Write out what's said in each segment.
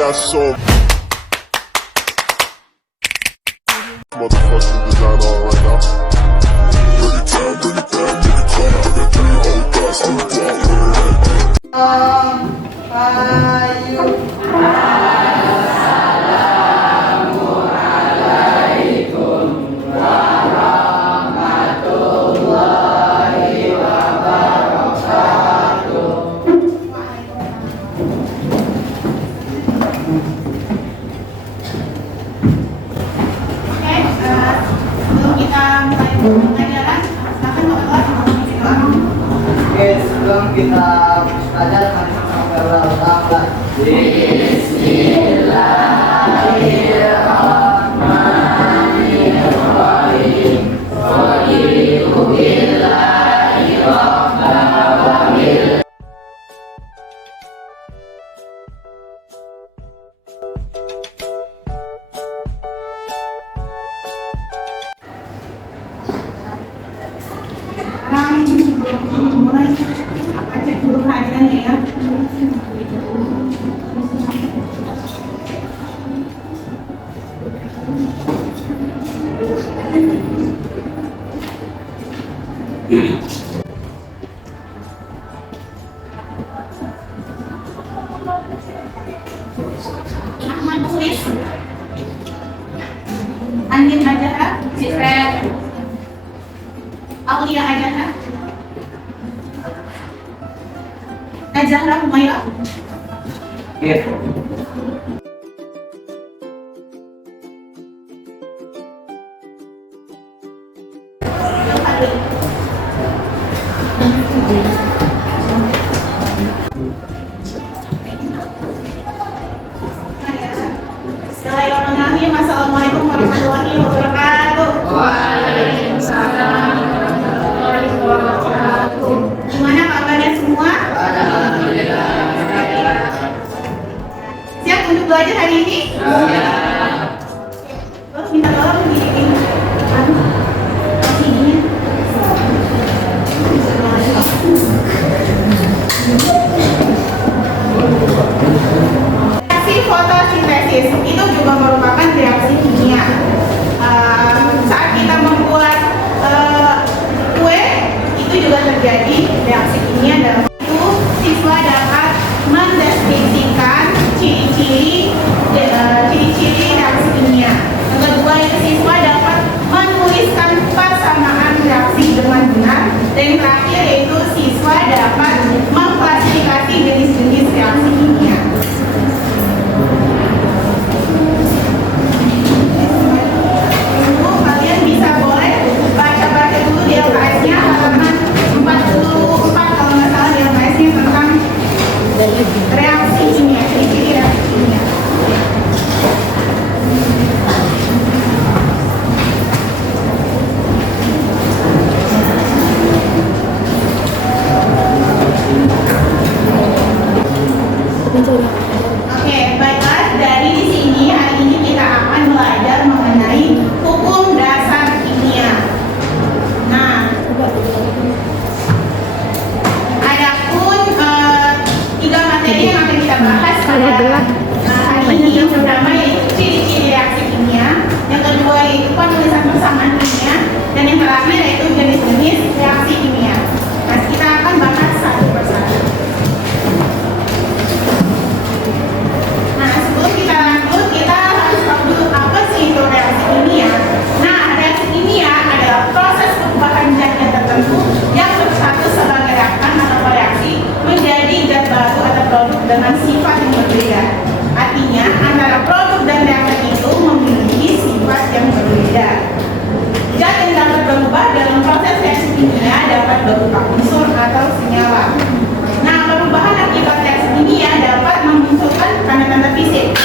got so motherfucking design on right now. Bring it down, bring it down, bring it down. I got 3 old guys to the Sebelum kita belajar, mari kita berdoa. Bismillahirrahmanirrahim. Qul billahi rabbil. Mulai acak dulu kehadirannya ya. Ahmad Mukhlis, Andin Ajaha, Sifat, Aulia Ajaha, Zahra Humaira. Bismillahirrahmanirrahim. Assalamualaikum warahmatullahi wabarakatuh. Waalaikumsalam warahmatullahi wabarakatuh. Gimana kabarnya semua? Siap untuk belajar hari ini? Terus minta tolong dibikin sini. Reaksi fotosintesis itu juga merupakan reaksi kimia. Saat kita membuat kue, itu juga terjadi reaksi kimia. Dalam itu siswa dapat mendeskripsikan ciri-ciri reaksi kimia. Yang kedua, siswa dapat menuliskan persamaan reaksi dengan benar. Dan yang terakhir yaitu siswa dapat mengklasifikasi jenis-jenis reaksi kimia. Kalian bisa boleh baca-baca dulu di LKS-nya halaman 44 kalau nggak salah, di LKS-nya tentang reaksi kimia, ciri-ciri reaksi kimia. Oke, baiklah, dari di sini hari ini kita akan belajar mengenai hukum dasar kimia. Nah, adapun 3 materi yang akan kita bahas pada hari ini. Yang pertama yaitu ciri-ciri reaksi kimia, yang kedua yaitu penulisan persamaan kimia, dan yang terakhir yaitu jenis-jenis reaksi kimia. Nah, kita akan bahas satu persatu. Nah, sebelum kita lanjut, kita harus tahu dulu apa sih itu reaksi kimia. Nah, reaksi kimia adalah proses perubahan zat tertentu yang bersatu sebagai reaktan atau reaksi menjadi zat baru atau produk dengan sifat yang berbeda. Artinya, antara produk dan reaktan itu memiliki sifat yang berbeda. Zat yang dapat berubah dalam proses reaksi kimia dapat berupa unsur atau senyawa. Nah, perubahan akibat reaksi kimia dapat memunculkan tanda-tanda fisik.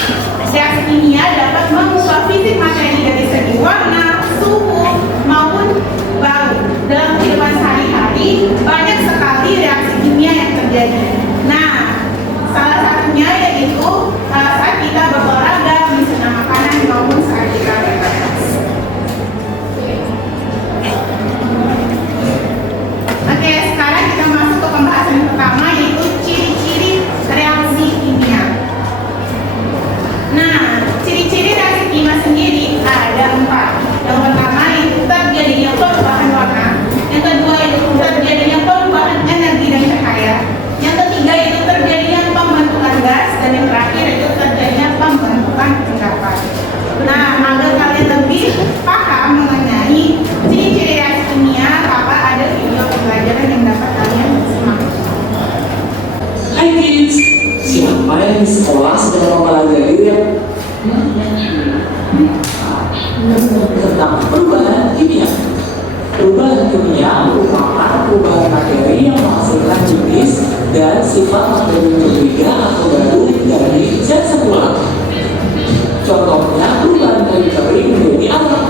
Reaksi kimia dapat mengubah fisik materi dari segi warna, suhu, maupun bau. Dalam kehidupan sehari-hari, banyak sekali reaksi kimia yang terjadi. Nah, salah satunya yaitu saat kita berolahraga, mencerna makanan, maupun saat kita bernafas. Oke, sekarang kita masuk ke pembahasan di sekolah sedang mempelajari tentang perubahan kimia. Perubahan kimia merupakan perubahan materi yang menghasilkan jenis dan sifat materi berbeda atau baru dari zat semula. Contohnya perubahan dari kering menjadi alat.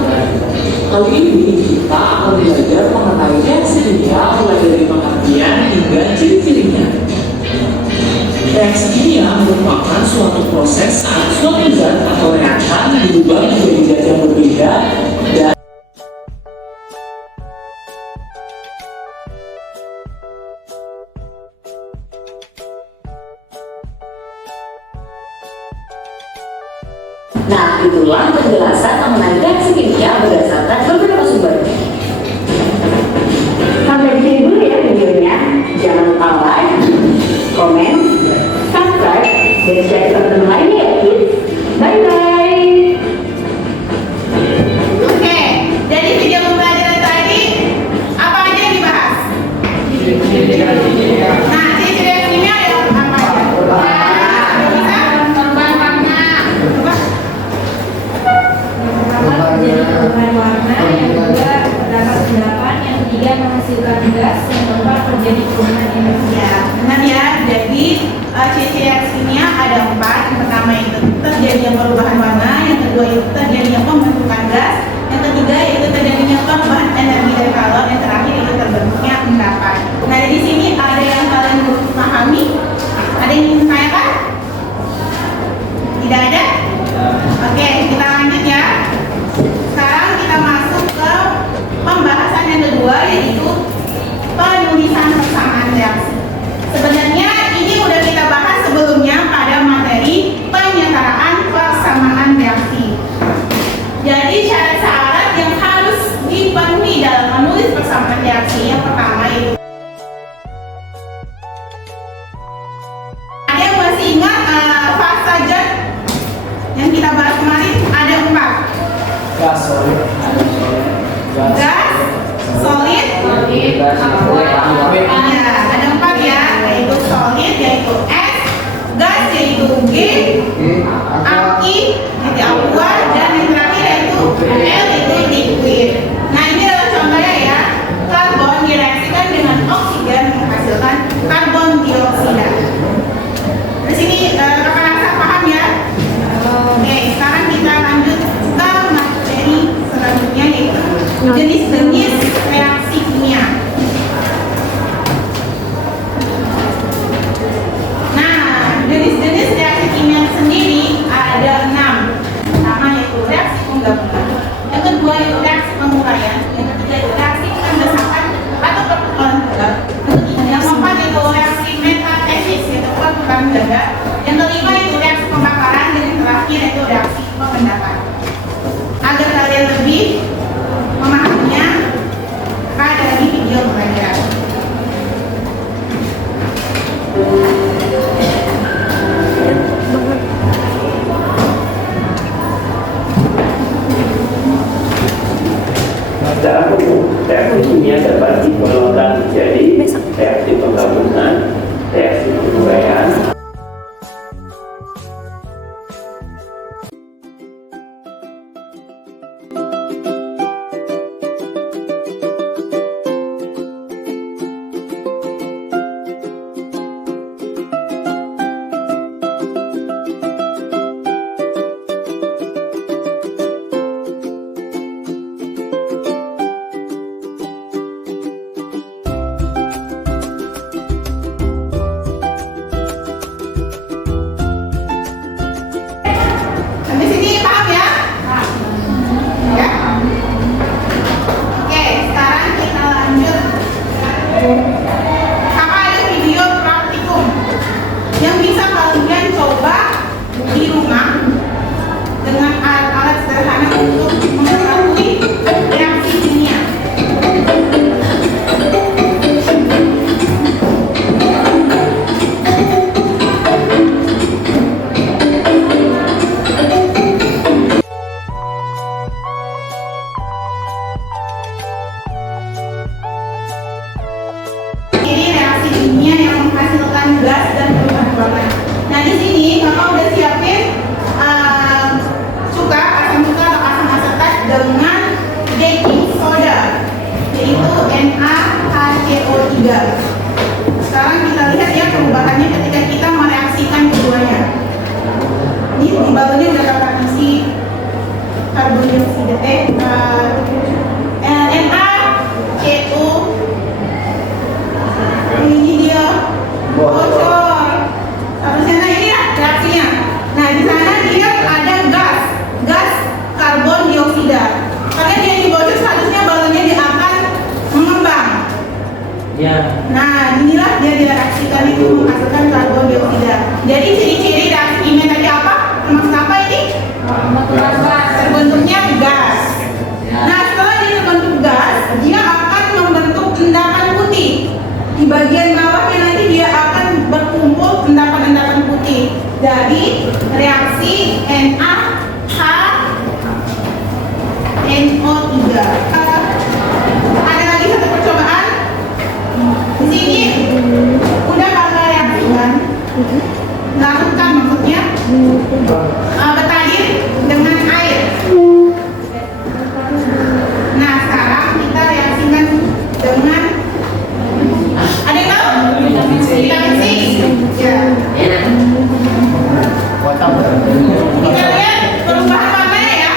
Kali ini kita akan belajar mengenai reaksi kimia mulai dari pengertian hingga ciri-cirinya. Reaksi kimia merupakan suatu proses saat suatu zat atau reakan berubah menjadi zat yang berbeda dan Nah, itulah penjelasan mengenai reaksi kimia berdasarkan beberapa sumber. Sampai di sini dulu ya videonya. Jangan lupa like, komen, subscribe, dan share ke teman lainnya ya kids. Bye-bye. Oke, dari video pembelajaran tadi, apa aja yang dibahas? Nah, ciri reaksi kimia ada apa aja? Bisa? Perubahan warna. Jadi perubahan warna, yang kedua terdapat endapan, yang ketiga menghasilkan gas, yang keempat terjadi perubahan energi. Ya, benar ya. Jadi ciri reaksi kimia ada 4. Yang pertama itu terjadinya perubahan warna, yang kedua itu terjadinya pembentukan gas, yang ketiga itu terjadinya perubahan energi dan kalor, yang terakhir itu terbentuknya endapan. Nah, di sini ada yang kalian pahami? Ada yang ingin ditanyakan? Tidak ada? Oke, kita lanjut ya. Sekarang kita masuk ke pembahasan yang kedua, yaitu penulisan persamaan reaksi. Sebenarnya ini udah kita bahas sebelumnya pada materi penyetaraan persamaan reaksi. Jadi syarat-syarat yang harus dipenuhi dalam menulis persamaan reaksi yang pertama itu. Ada yang masih ingat fase zat yang kita bahas kemarin? Ada 4. gas solid, Gas, solid, ya, ada 4 ya, yaitu solid, yaitu S, gas, yaitu G, aki, yaitu aqua, dan yang terakhir yaitu L, yaitu liquid. Nah, ini adalah contohnya ya. Karbon direaksikan dengan oksigen menghasilkan karbon dioksida. Di sini rekan Asa paham ya? Oke, sekarang kita lanjut ke materi selanjutnya, yaitu jenis-jenis reaksi kimia. Nah, jenis-jenis reaksi kimia dia direaksikan itu menghasilkan karbon dioksida. Jadi ciri-ciri reaksi kimia tadi apa? Termasuk apa ini? Terbentuknya gas. Nah, setelah dia terbentuk gas, dia akan membentuk endapan putih. Di bagian bawahnya nanti dia akan berkumpul endapan-endapan putih. Jadi reaksi NaHNO3. Ada lagi satu percobaan. Di sini udah kakak reaksikan, larutkan maksudnya betadin dengan air. Nah, sekarang kita reaksikan dengan ada yang tahu? Vitamin C. Ya. Kita lihat perubahan warnanya ya.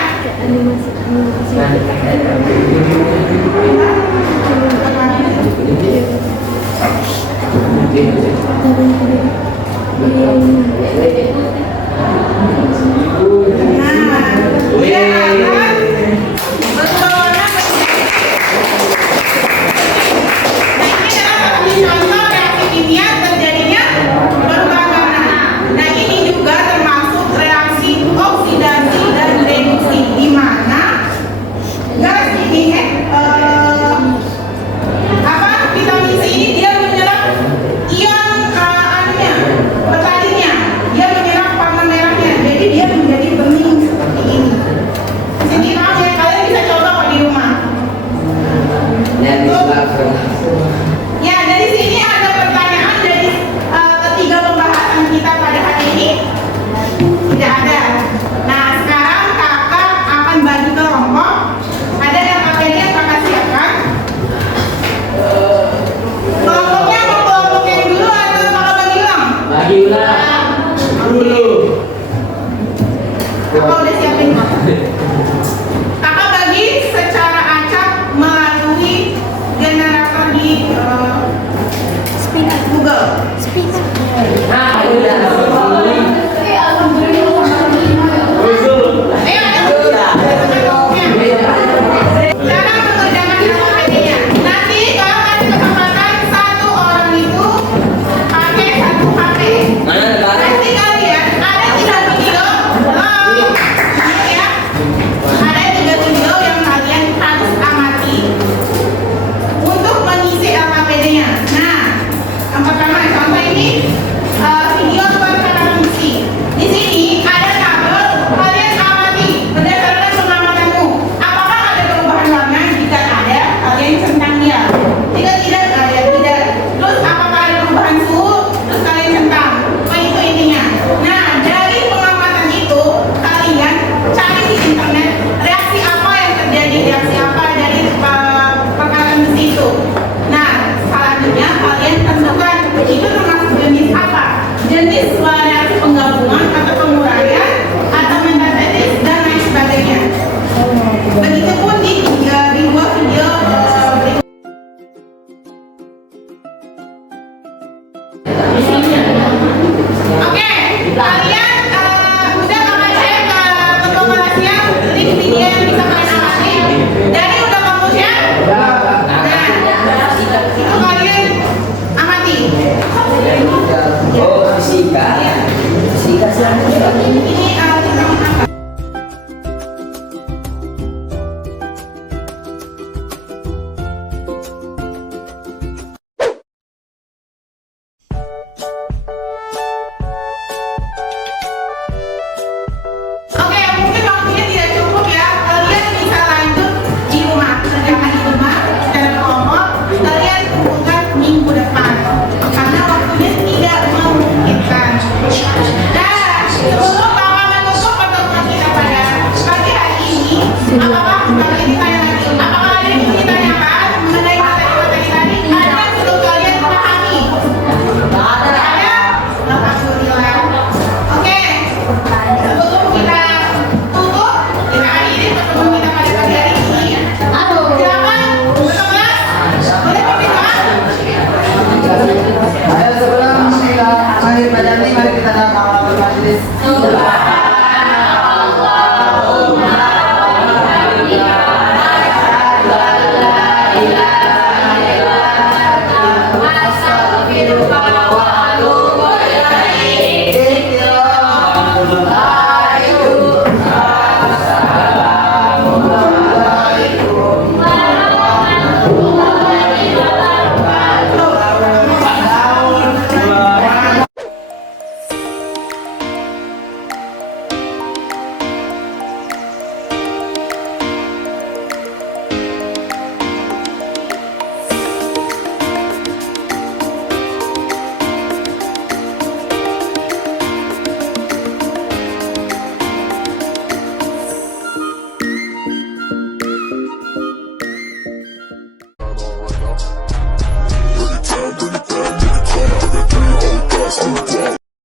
Kakak udah siapin kok. Kakak bagi secara acak melalui generator di Google. Nah, udah. Cara mengerjakan KPD-nya. Nanti kalau kasih kesempatan satu orang itu pakai satu HP. Nanti kalian ada 3 video. Ya. Ada 3 video yang kalian harus amati untuk mengisi LKPD-nya. Nah, yang pertama contoh ini video perkenalan misi. Di sini ada tabel, kalian amati berdasarkan pengamatanmu. Apakah ada perubahan warna? Jika ada, kalian centang dia. Jika tidak, kalian tidak. Terus apakah ada perubahan suhu? Terus kalian centang. Itu intinya. Nah, dari pengamatan itu kalian cari di internet reaksi apa yang terjadi, reaksi apa dari perkenalan misi itu. Nah, selanjutnya kalian tentukan itu termasuk jenis apa? Jenis reaksi penggabungan atau penguraian atau metatesis dan lain sebagainya. Begitupun di 2 video berikut. Oke, kalian udah kakak share ke kelompoknya link video yang bisa kalian amati. Dari udah kamu share? Nah, itu kalian amati. Oh, fisika. Fisika siapa? Ini tentang apa? Oke, mungkin waktunya tidak cukup ya. Kalian bisa lanjut di rumah, kerjakan di rumah secara kelompok. Kalian kumpulkan minggu depan karena waktunya tidak memungkinkan. Nah, sebelum Bapak menutup pertemuan kita pada pagi hari ini, apakah kalian ditanya lagi? Apakah ada yang ditanyakan mengenai materi-materi tadi? Ada yang perlu kalian pahami? Ada? Alhamdulillah. Oke. Sebelum kita tutup, kita akhiri pertemuan kita pada pagi hari ini. Silakan, kelas, boleh berbicara? Ayo sebelum kita akhir pelajaran ini,